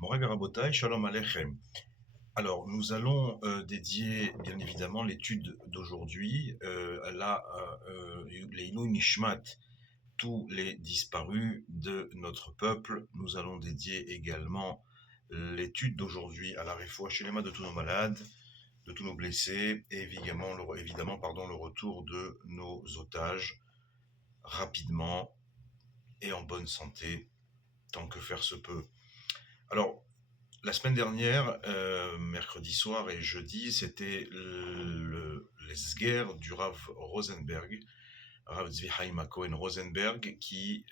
Moray Rabotai, Shalom Aleichem. Alors, nous allons dédier, bien évidemment, l'étude d'aujourd'hui les Ilou Nishmat, tous les disparus de notre peuple. Nous allons dédier également l'étude d'aujourd'hui à la réfoua shelema de tous nos malades, de tous nos blessés, et évidemment, le retour de nos otages rapidement et en bonne santé, tant que faire se peut. Alors, la semaine dernière, mercredi soir et jeudi, c'était les Sger du Rav Rosenberg, Rav Zvi Haim Cohen Rosenberg, qui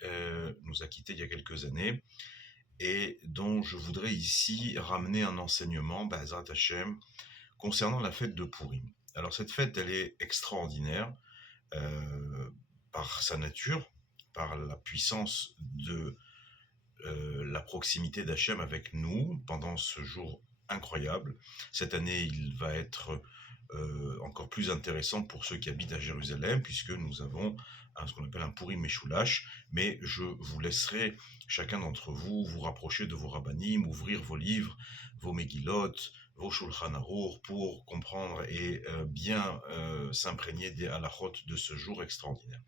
nous a quittés il y a quelques années et dont je voudrais ici ramener un enseignement, Ba'ezrat Hashem, concernant la fête de Purim. Alors cette fête, elle est extraordinaire par sa nature, par la puissance de la proximité d'Hachem avec nous pendant ce jour incroyable. Cette année, il va être encore plus intéressant pour ceux qui habitent à Jérusalem, puisque nous avons ce qu'on appelle un Purim Meshoulash, mais je vous laisserai, chacun d'entre vous, vous rapprocher de vos rabbanim, ouvrir vos livres, vos Megillot, vos Shulchan Arour, pour comprendre et bien s'imprégner des halachot de ce jour extraordinaire.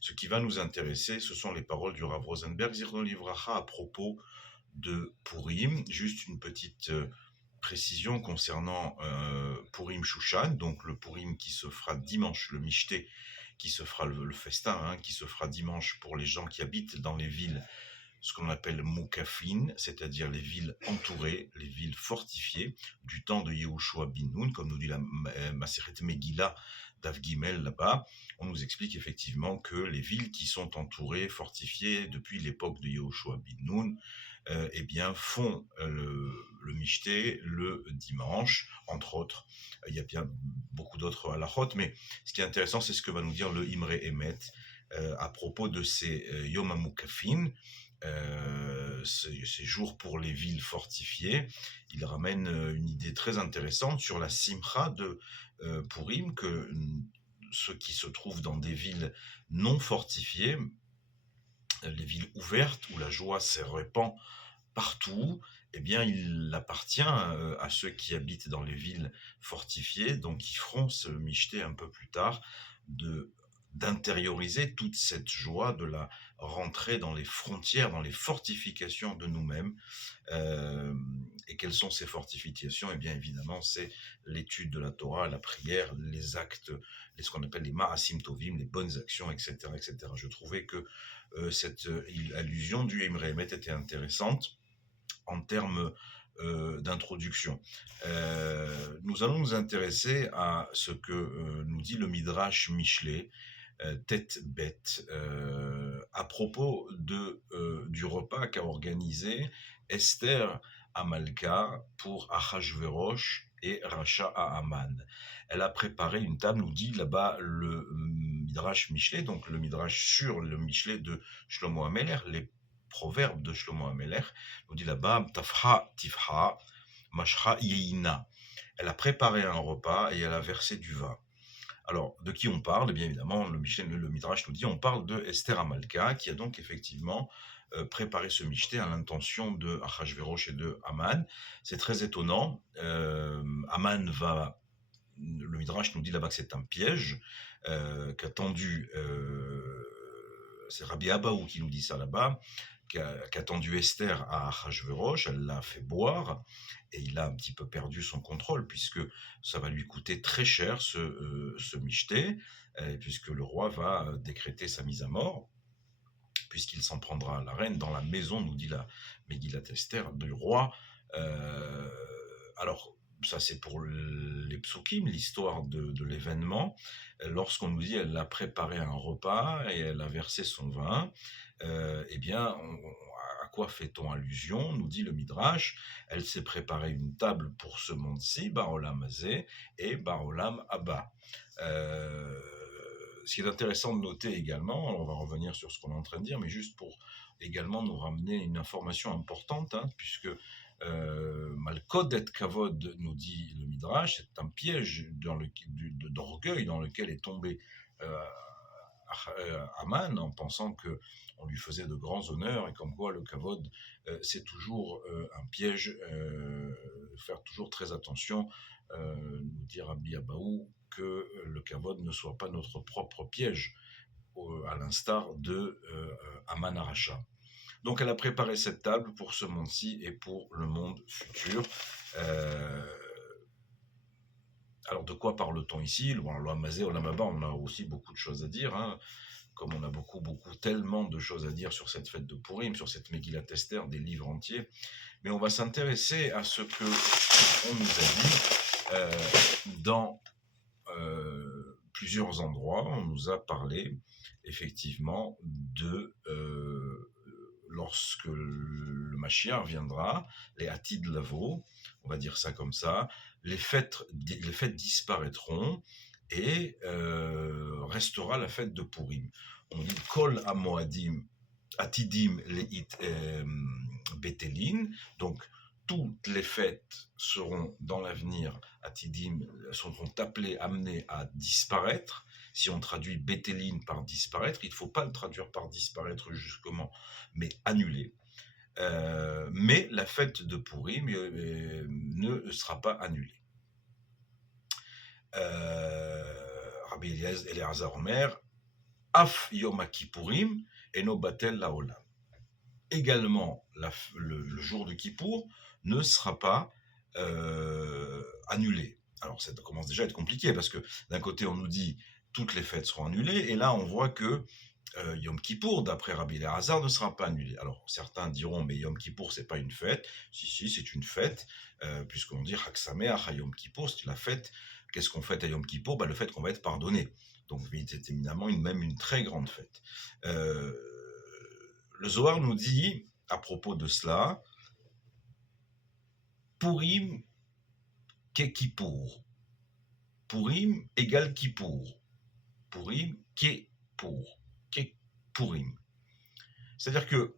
Ce qui va nous intéresser, ce sont les paroles du Rav Rosenberg, Zichron Livracha, à propos de Purim. Juste une petite précision concernant Purim Shushan, donc le Purim qui se fera dimanche, le Mishté, qui se fera le festin, qui se fera dimanche pour les gens qui habitent dans les villes, ce qu'on appelle Moukafin, c'est-à-dire les villes entourées, les villes fortifiées, du temps de Yehoshua bin Nun, comme nous dit la Maseret Megillah d'Av Gimel là-bas. On nous explique effectivement que les villes qui sont entourées, fortifiées depuis l'époque de Yehoshua bin Nun, eh bien, font le Mishté le dimanche, entre autres. Il y a bien beaucoup d'autres halachot, mais ce qui est intéressant, c'est ce que va nous dire le Imre Emet à propos de ces Yom HaMukafin, ces jours pour les villes fortifiées. Il ramène une idée très intéressante sur la simcha de Purim, que ceux qui se trouvent dans des villes non fortifiées, les villes ouvertes où la joie se répand partout, eh bien, il appartient à ceux qui habitent dans les villes fortifiées, donc qui feront ce michté un peu plus tard, d'intérioriser toute cette joie de la rentrée dans les frontières, dans les fortifications de nous-mêmes. Et quelles sont ces fortifications? Eh bien, évidemment, c'est l'étude de la Torah, la prière, les actes, ce qu'on appelle les ma'asim tovim, les bonnes actions, etc., etc. Je trouvais que cette allusion du Imre Emet était intéressante en termes d'introduction. Nous allons nous intéresser à ce que nous dit le Midrash Michelet, tête bête, à propos du repas qu'a organisé Esther à Malka pour Achashverosh et Racha à Aman. Elle a préparé une table, nous dit là-bas le Midrash Michelet, donc le Midrash sur le Michelet de Shlomo HaMelech, les proverbes de Shlomo HaMelech, nous dit là-bas Tafha Tifha, Mashcha Yeina. Elle a préparé un repas et elle a versé du vin. Alors, de qui on parle? Eh bien évidemment, le Midrash nous dit, on parle de Esther Amalka, qui a donc effectivement préparé ce michté à l'intention de Achashverosh et de Haman. C'est très étonnant. Haman le Midrash nous dit là-bas que c'est un piège qu'a tendu, c'est Rabbi Abaou qui nous dit ça là-bas, qu'a tendu Esther à Achashverosh, elle l'a fait boire, et il a un petit peu perdu son contrôle, puisque ça va lui coûter très cher ce michté, puisque le roi va décréter sa mise à mort, puisqu'il s'en prendra à la reine dans la maison, nous dit la Megillat Esther, du roi. Alors, ça c'est pour les psukim, l'histoire de l'événement. Lorsqu'on nous dit elle a préparé un repas et elle a versé son vin, eh bien, à quoi fait-on allusion? Nous dit le Midrash, elle s'est préparé une table pour ce monde-ci, Barolam Azé et Barolam Abba. Ce qui est intéressant de noter également, on va revenir sur ce qu'on est en train de dire, mais juste pour également nous ramener une information importante, puisque Malkod et Kavod, nous dit le Midrash, c'est un piège d'orgueil dans lequel est tombé Aman en pensant qu'on lui faisait de grands honneurs et comme quoi le kavod, c'est toujours un piège, faire toujours très attention, nous dit Rabbi Abaou, que le kavod ne soit pas notre propre piège, à l'instar de Aman Aracha. Donc elle a préparé cette table pour ce monde-ci et pour le monde futur. Alors de quoi parle-t-on ici? Bon, l'Olamazé, Olamaba, on a aussi beaucoup de choses à dire, hein, comme on a tellement de choses à dire sur cette fête de Purim, sur cette Megillat Esther, des livres entiers. Mais on va s'intéresser à ce que on nous a dit dans plusieurs endroits. On nous a parlé effectivement de lorsque le Mashiach viendra, les Atid Lavo, on va dire ça comme ça, les fêtes disparaîtront et restera la fête de Purim. On dit Kol Amoadim Atidim Leit Betelin, donc toutes les fêtes seront dans l'avenir, Atidim, seront appelées, amenées à disparaître. Si on traduit Betelin par disparaître, il ne faut pas le traduire par disparaître justement, mais annuler. Mais la fête de Purim ne sera pas annulée. Rabbi Eliezer Omer, Af Yom Kippourim eno batel laolam. Également, le jour de Kippour ne sera pas annulé. Alors ça commence déjà à être compliqué parce que d'un côté on nous dit toutes les fêtes seront annulées et là on voit que Yom Kippour, d'après Rabbi Eliezer, ne sera pas annulé. Alors certains diront mais Yom Kippour c'est pas une fête. Si, c'est une fête puisqu'on dit Chag Sameach à Yom Kippour, c'est la fête. Qu'est-ce qu'on fête à Yom Kippour? Le fait qu'on va être pardonné. Donc c'est éminemment même une très grande fête. Le Zohar nous dit à propos de cela, Purim ke Kippour. Purim égale Kippour. Purim ke pour. Ke Purim. C'est-à-dire que,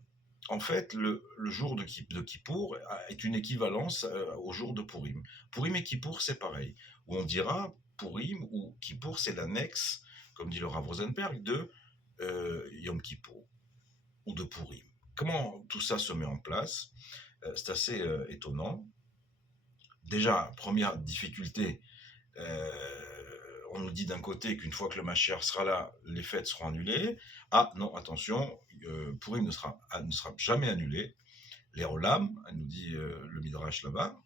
en fait, le jour de Kippour est une équivalence au jour de Purim. Purim et Kippour, c'est pareil. Où on dira Purim ou Kippour, c'est l'annexe, comme dit le Rav Rosenberg, de Yom Kippour ou de Purim. Comment tout ça se met en place? C'est assez étonnant. Déjà, première difficulté, on nous dit d'un côté qu'une fois que le Mashiach sera là, les fêtes seront annulées. Ah non, attention, Purim ne sera jamais annulé. Les Olam, nous dit le Midrash là-bas,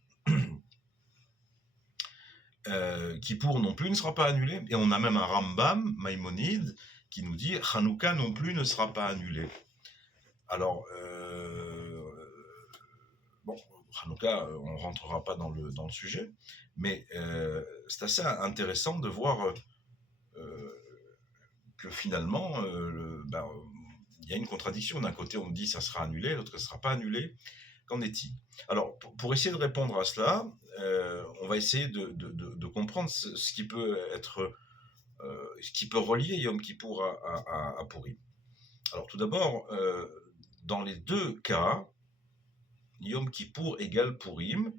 Kippour non plus ne sera pas annulé. Et on a même un Rambam, Maïmonide, qui nous dit Hanouka non plus ne sera pas annulé. Alors, bon, Hanouka, on ne rentrera pas dans le sujet, mais c'est assez intéressant de voir que finalement, il y a une contradiction. D'un côté, on dit ça sera annulé, l'autre ça ne sera pas annulé. Qu'en est-il? Alors, pour essayer de répondre à cela, on va essayer de comprendre ce qui peut être, ce qui peut relier Yom Kippour à Purim. Alors, tout d'abord, dans les deux cas, Yom Kippour égale Purim.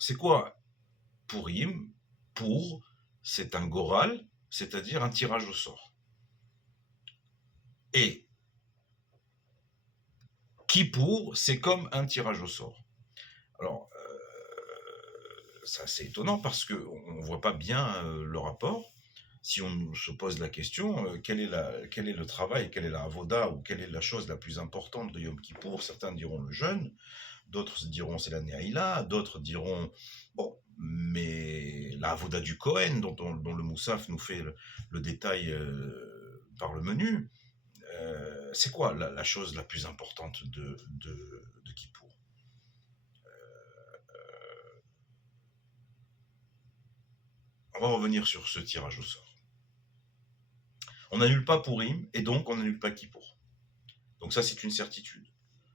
C'est quoi Purim? Pour, c'est un goral, c'est-à-dire un tirage au sort. Et Kippour, c'est comme un tirage au sort. Alors, c'est assez étonnant parce qu'on ne voit pas bien le rapport. Si on se pose la question, quel est le travail, quelle est la avoda, ou quelle est la chose la plus importante de Yom Kippour? Certains diront le jeûne, d'autres diront c'est la Nehaïla, d'autres diront, bon, mais la avoda du Kohen, dont le Moussaf nous fait le détail par le menu, c'est quoi la chose la plus importante de Kippour? On va revenir sur ce tirage au sort. On n'annule pas Purim, et donc on n'annule pas Kippour. Donc ça, c'est une certitude.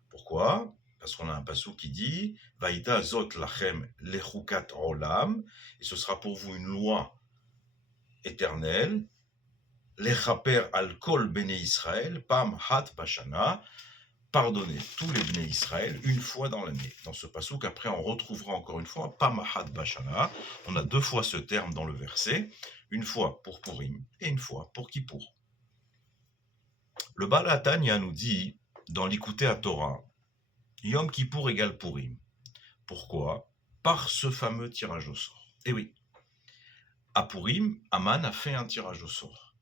Pourquoi? Parce qu'on a un passage qui dit « Vaïda zot lachem lechukat olam » et ce sera pour vous une loi éternelle, « lechaper al kol bene Israël pam hat bashana » pardonner tous les Bnei Israël une fois dans l'année. Dans ce passouk, après, on retrouvera encore une fois Pamahad Bashana. On a deux fois ce terme dans le verset, une fois pour Purim et une fois pour Kippour. Le Baal HaTanya nous dit, dans l'Écouté à Torah, Yom Kippour égale Purim. Pourquoi? Par ce fameux tirage au sort. Eh oui, à Purim, Aman a fait un tirage au sort.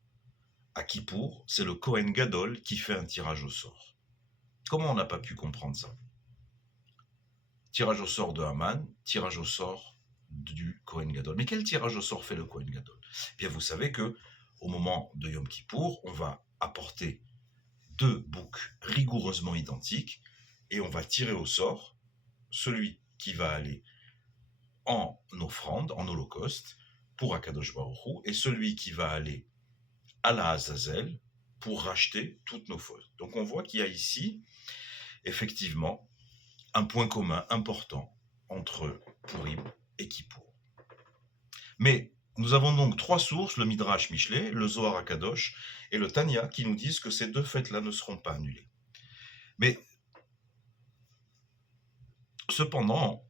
À Kippour, c'est le Kohen Gadol qui fait un tirage au sort. Comment on n'a pas pu comprendre ça? Tirage au sort de Haman, tirage au sort du Kohen Gadol. Mais quel tirage au sort fait le Kohen Gadol? Eh bien, vous savez que au moment de Yom Kippour, on va apporter deux boucs rigoureusement identiques et on va tirer au sort celui qui va aller en offrande, en holocauste, pour Akadosh Baruch Hu, et celui qui va aller à la Azazel pour racheter toutes nos fautes. Donc on voit qu'il y a ici, effectivement, un point commun important entre Purim et Kippour. Mais nous avons donc trois sources, le Midrash Mishlé, le Zohar HaKadosh et le Tanya, qui nous disent que ces deux fêtes-là ne seront pas annulées. Mais cependant,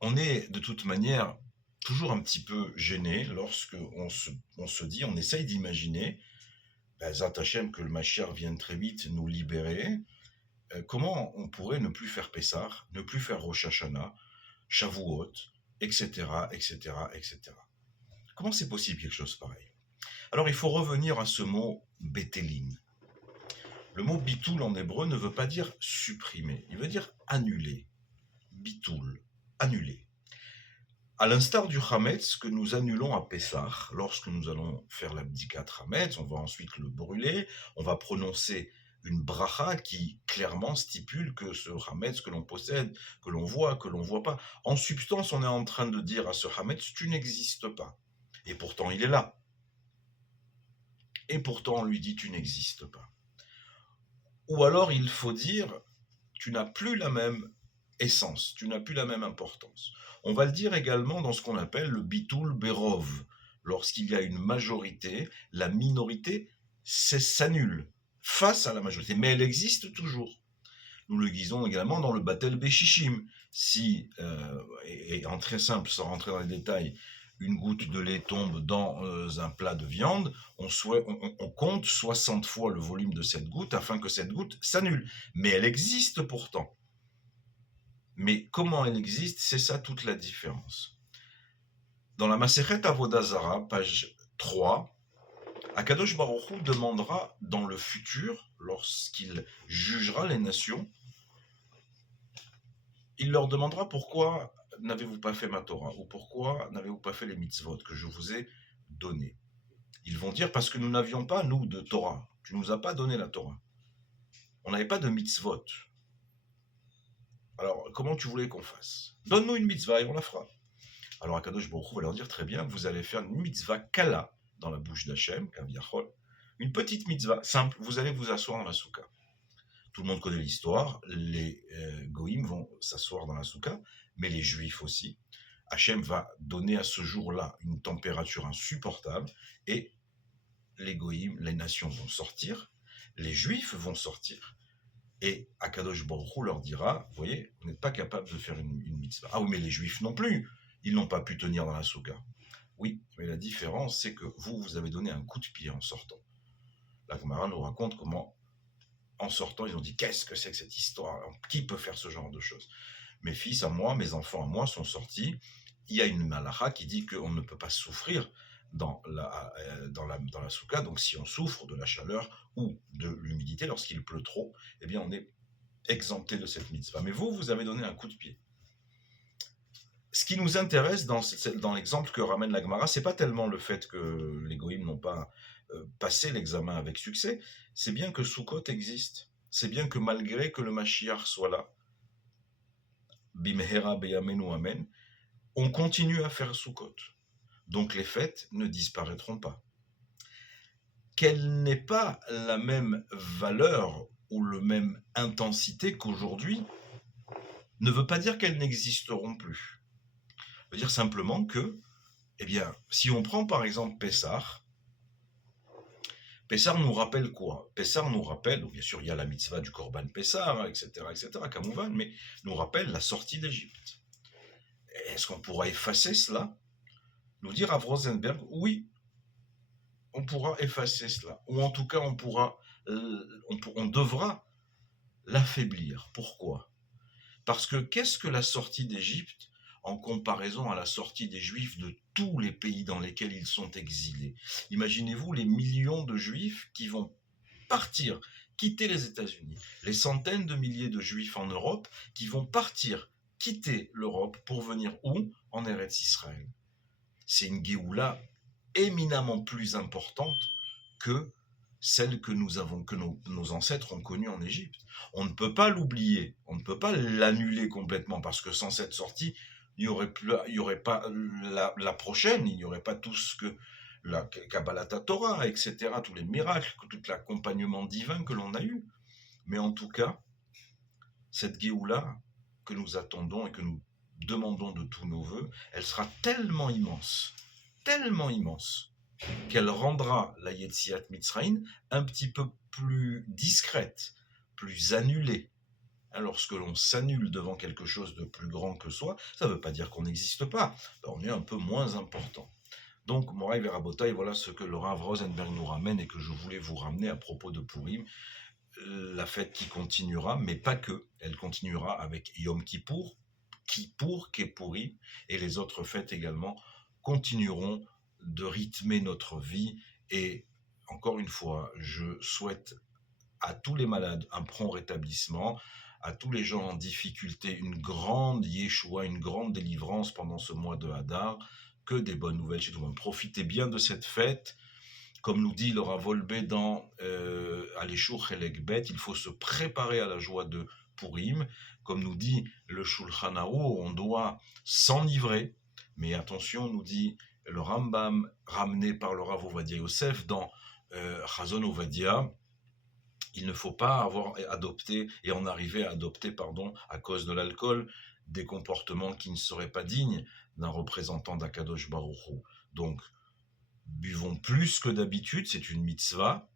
on est de toute manière toujours un petit peu gêné lorsque on se dit, on essaye d'imaginer, Zat Hashem, que le Mashiach vienne très vite nous libérer. Comment on pourrait ne plus faire Pessah, ne plus faire Rosh Hashanah, Shavuot, etc., etc., etc. Comment c'est possible quelque chose pareil? Alors il faut revenir à ce mot Bétélin. Le mot bitoul en hébreu ne veut pas dire supprimer, il veut dire annuler. Bitoul, annuler. À l'instar du Hametz que nous annulons à Pessah, lorsque nous allons faire l'abdikat Hametz, on va ensuite le brûler, on va prononcer une bracha qui clairement stipule que ce Hametz que l'on possède, que l'on voit pas, en substance on est en train de dire à ce Hametz, tu n'existes pas. Et pourtant il est là. Et pourtant on lui dit, tu n'existes pas. Ou alors il faut dire, tu n'as plus la même essence, tu n'as plus la même importance. On va le dire également dans ce qu'on appelle le bitul berov. Lorsqu'il y a une majorité, la minorité s'annule face à la majorité, mais elle existe toujours. Nous le disons également dans le Batel Beshishim. Si, et en très simple, sans rentrer dans les détails, une goutte de lait tombe dans un plat de viande, on compte 60 fois le volume de cette goutte afin que cette goutte s'annule. Mais elle existe pourtant. Mais comment elle existe, c'est ça toute la différence. Dans la Masechet Avodah Zara, page 3, Akadosh Baruch Hu demandera dans le futur, lorsqu'il jugera les nations, il leur demandera pourquoi n'avez-vous pas fait ma Torah ou pourquoi n'avez-vous pas fait les mitzvot que je vous ai donnés. Ils vont dire parce que nous n'avions pas, nous, de Torah. Tu ne nous as pas donné la Torah. On n'avait pas de mitzvot. Alors, comment tu voulais qu'on fasse? Donne-nous une mitzvah et on la fera. Alors Akadosh Baruch Hu va leur dire très bien, vous allez faire une mitzvah kala dans la bouche d'Hachem, kaviachol, une petite mitzvah simple, vous allez vous asseoir dans la souka. Tout le monde connaît l'histoire, les goïms vont s'asseoir dans la souka, mais les juifs aussi. Hachem va donner à ce jour-là une température insupportable et les goïms, les nations vont sortir, les juifs vont sortir. Et Akadosh Baruch Hu leur dira, vous voyez, vous n'êtes pas capable de faire une mitzvah. Ah oui, mais les juifs non plus, ils n'ont pas pu tenir dans la souka. Oui, mais la différence, c'est que vous avez donné un coup de pied en sortant. La Gemara nous raconte comment, en sortant, ils ont dit, qu'est-ce que c'est que cette histoire? Qui peut faire ce genre de choses? Mes fils à moi, mes enfants à moi sont sortis. Il y a une malacha qui dit qu'on ne peut pas souffrir dans la souka. Donc si on souffre de la chaleur ou de l'humidité lorsqu'il pleut trop, eh bien on est exempté de cette mitzvah. Mais vous avez donné un coup de pied. Ce qui nous intéresse dans l'exemple que ramène la Gemara, c'est pas tellement le fait que les goïms n'ont pas passé l'examen avec succès, c'est bien que Sukkot existe. C'est bien que malgré que le Mashiach soit là, Bimehera beyamenu amen, on continue à faire Sukkot. Donc les fêtes ne disparaîtront pas. Qu'elles n'aient pas la même valeur ou la même intensité qu'aujourd'hui ne veut pas dire qu'elles n'existeront plus. Ça veut dire simplement que, eh bien, si on prend par exemple Pessah Pessar nous rappelle quoi? Pessar nous rappelle, bien sûr, il y a la mitzvah du Korban Pessar, hein, etc., Kamouvan, mais nous rappelle la sortie d'Égypte. Est-ce qu'on pourra effacer cela? Nous dire à Rosenberg, oui, on pourra effacer cela. Ou en tout cas, on devra l'affaiblir. Pourquoi? Parce que qu'est-ce que la sortie d'Égypte en comparaison à la sortie des Juifs de tous les pays dans lesquels ils sont exilés? Imaginez-vous les millions de Juifs qui vont partir, quitter les États-Unis, les centaines de milliers de Juifs en Europe qui vont partir, quitter l'Europe pour venir où? En Eretz Israël. C'est une Géoula éminemment plus importante que celle que nos ancêtres ont connue en Égypte. On ne peut pas l'oublier, on ne peut pas l'annuler complètement, parce que sans cette sortie, il n'y aurait pas la prochaine, il n'y aurait pas tout ce que la Kabbalat Torah, etc., tous les miracles, tout l'accompagnement divin que l'on a eu. Mais en tout cas, cette Géoula que nous attendons et que nous demandons de tous nos voeux, elle sera tellement immense, qu'elle rendra la Yetziat Mitzrayim un petit peu plus discrète, plus annulée. Lorsque l'on s'annule devant quelque chose de plus grand que soi, ça ne veut pas dire qu'on n'existe pas, on est un peu moins important. Donc, Moraï Verabotaï, voilà ce que le Rav Rosenberg nous ramène et que je voulais vous ramener à propos de Purim. La fête qui continuera, mais pas que, elle continuera avec Yom Kippour, Kippour, et les autres fêtes également continueront de rythmer notre vie. Et encore une fois, je souhaite à tous les malades un prompt rétablissement, à tous les gens en difficulté une grande Yeshua, une grande délivrance pendant ce mois de Hadar, que des bonnes nouvelles chez tout le monde. Profitez bien de cette fête. Comme nous dit le Rav Wolbe dans Aleshur Chelek Bet, il faut se préparer à la joie de Purim. Comme nous dit le Shulchan Aruch, on doit s'enivrer. Mais attention, nous dit le Rambam, ramené par le Rav Ovadia Yosef dans Chazon Ovadia, il ne faut pas avoir adopté et en arriver à adopter, à cause de l'alcool, des comportements qui ne seraient pas dignes d'un représentant d'Akadosh Baruch Hu. Donc, buvons plus que d'habitude, c'est une mitzvah,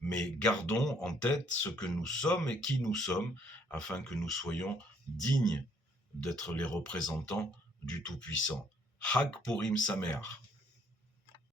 mais gardons en tête ce que nous sommes et qui nous sommes, afin que nous soyons dignes d'être les représentants du Tout-Puissant. Hag Purim Sameach.